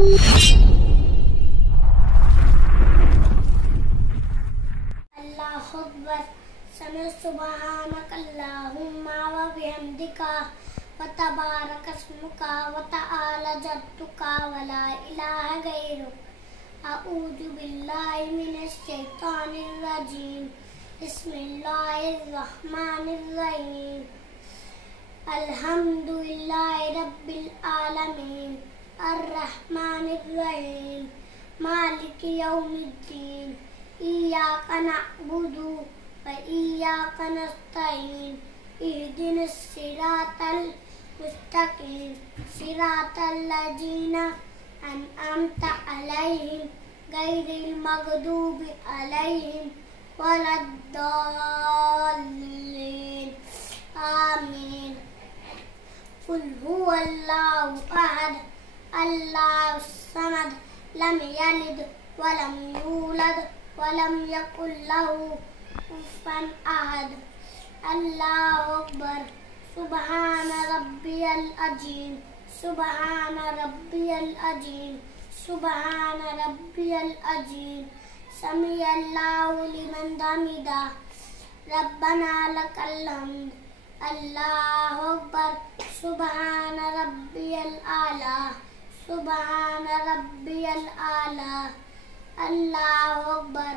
अल्लाहु अकबर। समी सुब्हानकल्लाहुम्मा व बिहम्दिका व तबारक अस्मुका व तआला जद्दुका व ला इलाहा गैरुक। अऊज़ु बिल्लाहि मिनश शैतानिर रजीम। बिस्मिल्लाहिर रहमानिर रहीम। अल्हम्दुलिल्लाहि रब्बिल आलमीन अर्रहमानिर रहीम मालिकि यौमिद्दीन। इय्याका नअबुदु व इय्याका नस्तईन। इहदिनस सिरातल मुस्तकीम सिरातल लज़ीना अनअमता अलैहिम गैरिल मग़दूबि अलैहिम वलद्दाल्लीन। आमीन। कुल हुवल्लाहु अहद अल्लाहुस समद लम यलिद वलम यूलद वलम यकुल लहू कुफुवन अहद। अल्लाहु अकबर। सुब्हान रब्बियल अज़ीम। सुब्हान रब्बियल अज़ीम। सुब्हान रब्बियल अज़ीम। समिअल्लाहु लिमन हमिदा। रब्बना लकल हम्द। अल्लाहु अकबर। सुब्हान रब्बियल आला। सुब्हान रब्बियल आला। अल्लाहु अकबर।